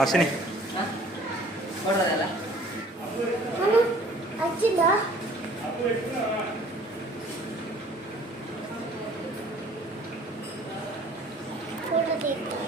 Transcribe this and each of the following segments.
ఆశని వచ్చిందా ఫోటో తీస్తా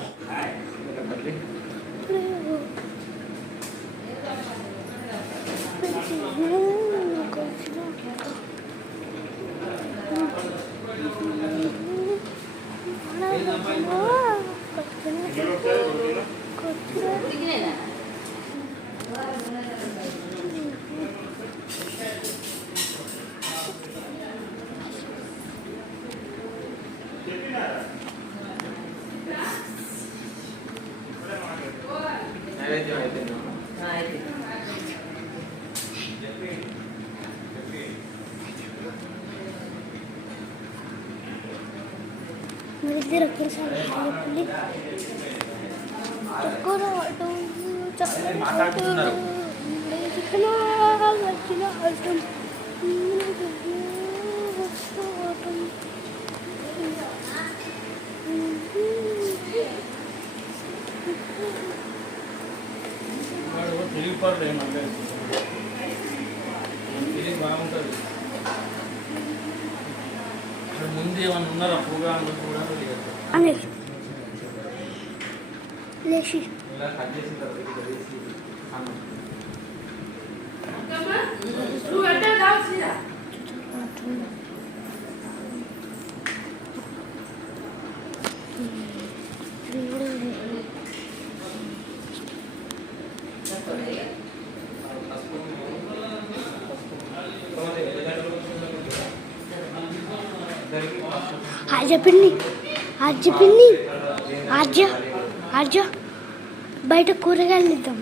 మరిద్దరు ఒకేసారి చెప్పండి బాగుంటుంది ముందు ఏమన్నా ఉన్నారా ప్రోగ్రామ్ కూడా లేచి కట్ చేసిన తర్వాత ఆర్జ ఆర్జ బయట కూరగాయలు ఇద్దాం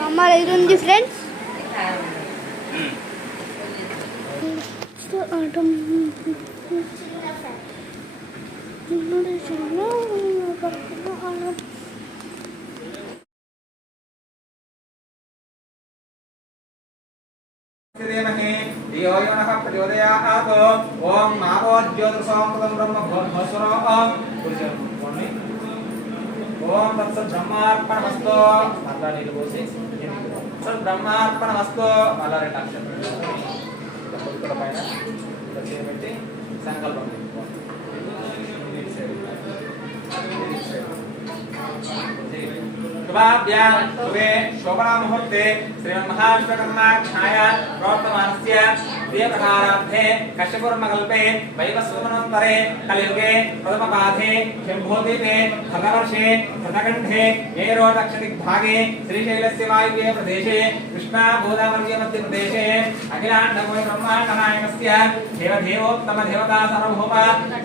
हमारा इधर डिफरेंस ओम नामो ज्योतिषोमृतं ब्रह्म भस्वरो ओम तत्सत् ब्रह्मार्पणमस्तु अल्ला नीलु పోసి तत्सत् ब्रह्मार्पणमस्तु అలా రెండు అక్షరాలు పొత్తుల పైన చేయబెట్టి సంకల్పం शुभाभ्यां शुभे शोभना मुहूर्ते श्रीमन्महाविश्वकर्माख्याय प्रवर्तमानस्य प्रियप्रकारार्थे कश्यपूर्णकल्पे वैवस्वतमनन्तरे कलियुगे प्रथमपाधे शम्भोदीपे भगवर्षे कृतकण्ठे मेरोदक्षदिग्भागे श्रीशैलस्य वायुव्ये प्रदेशे कृष्णागोदावर्य मध्यप्रदेशे अखिलाण्डकोटि ब्रह्माण्डनायकस्य देवदेवोत्तमदेवता सार्वभौम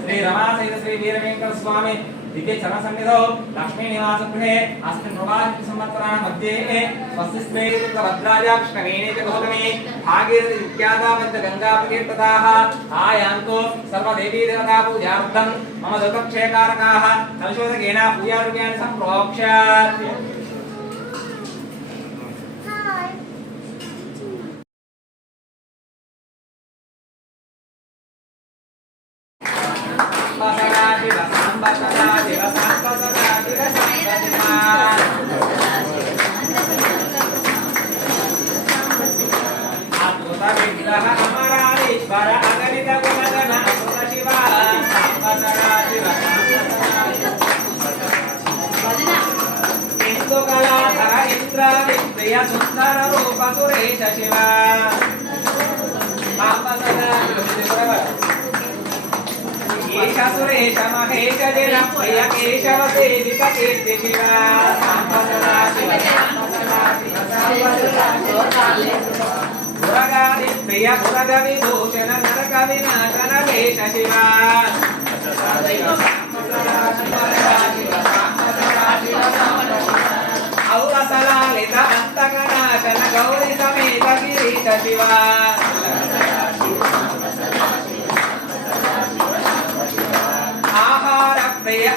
श्रीरमासहित श्रीवीरवेङ्कटस्वामी दिव्य चरण सन्निधौ लक्ष्मी निवास गृहे अस्मिन् प्रभात संवत्सराणां मध्ये स्वस्ति स्मेरित भद्राजाक्षणवेणे च गौतमी भागीरथी विख्याता पञ्च गंगा प्रकीर्तिताः आयान्तो सर्वदेवी देवता पूजार्थं मम दुःखक्षयकारकाः कलशोदकेन पूजारूप्याणि सम्प्रोक्ष्य सुंदर रूप सुरेश शिवा ईश सुरेश महेश जन प्रिय केशव सेवित कीर्ति शिवा पुरगादि प्रिय पुरग विभूषण नरक विनाशन वेश शिवा औरसला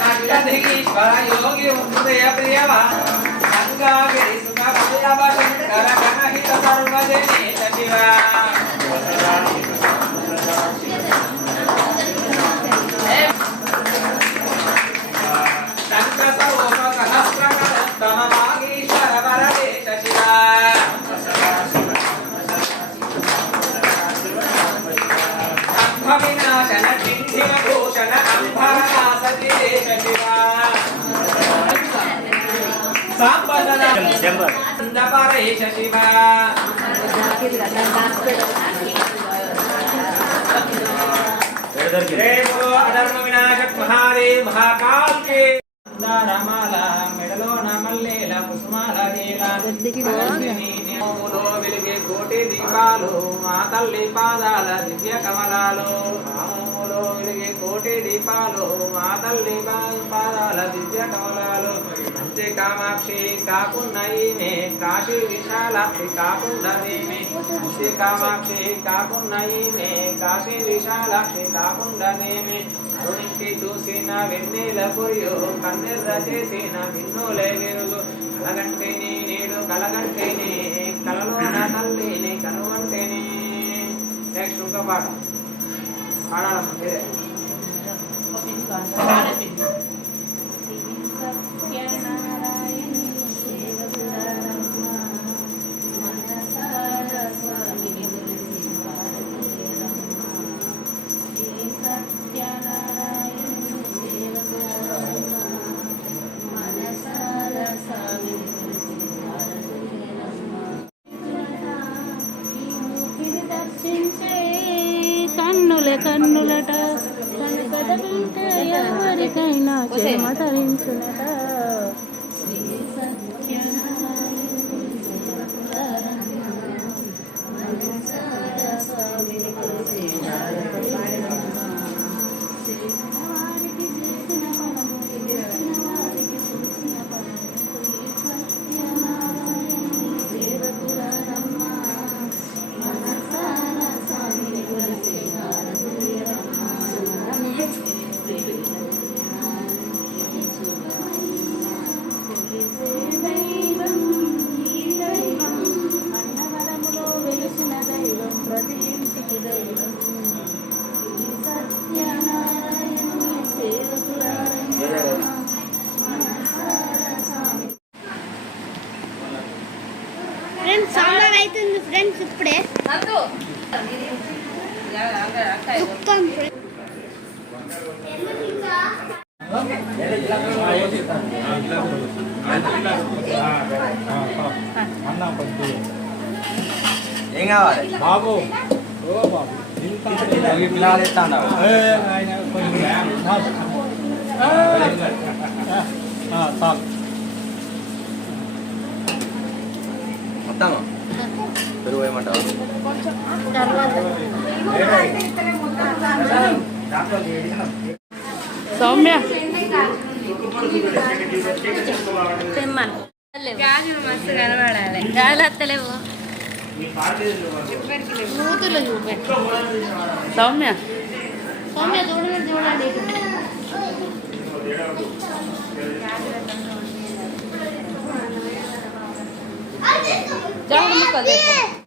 నల్లదిగీశ్వర యోగి హృదయ ప్రియవా గంగాగిరి సుఖ వల్లభ శంకర గణహిత సర్వజనేత శివ వినాశన చింధిమ భూషణ అంబరనాశ దిదేశ శివ సాంబపరేశ శివ అధర్మ వినాశక్ మహాదేవ్ మహాకాల్ కే దారమాల మెడలో నమల్లేల కుసుమాల వేళలో వెలిగే కోటి దీపాలు మా తల్లి పాదాల దివ్య కమలాలు ఆమూలో వెలిగే కోటి దీపాలు మా తల్లి పాదాల దివ్య కమలాలు అంతే కామాక్షి కాకుండా ఈమె కాశీ విశాలాక్షి కాకుండా ఈమె అంతే కామాక్షి కాకుండా ఈమె కాశీ విశాలాక్షి కాకుండా ఈమె అరుణింటి చూసిన వెన్నెల పొరియు కన్నెర్ర చేసిన విన్నులే వెరుగు కలగంటేనే నేడు కలగంటేనే కలలో నా తల్లిని కనువంటేనే. నెక్స్ట్ ఇంకో పాట పాడాలమ్మా మీరే. కన్నులట కను కదలింటే ఎవరికైనా చెమటరించునట. ఫ్రెండ్స్ సాంబార్ అవుతుంది ఫ్రెండ్స్ ఇప్పుడే ఉత్తం ఏం కావాలి బాబు పిల్లలు ఎత్తాను మొత్తమా పెరుగు ఏమంటావు సౌమ్య గాజు మస్తు కనబడాలి గాలి వస్తలేవు మూతులు చూపెట్టు సౌమ్య సౌమ్య చూడండి చూడండి జాగ్రత్త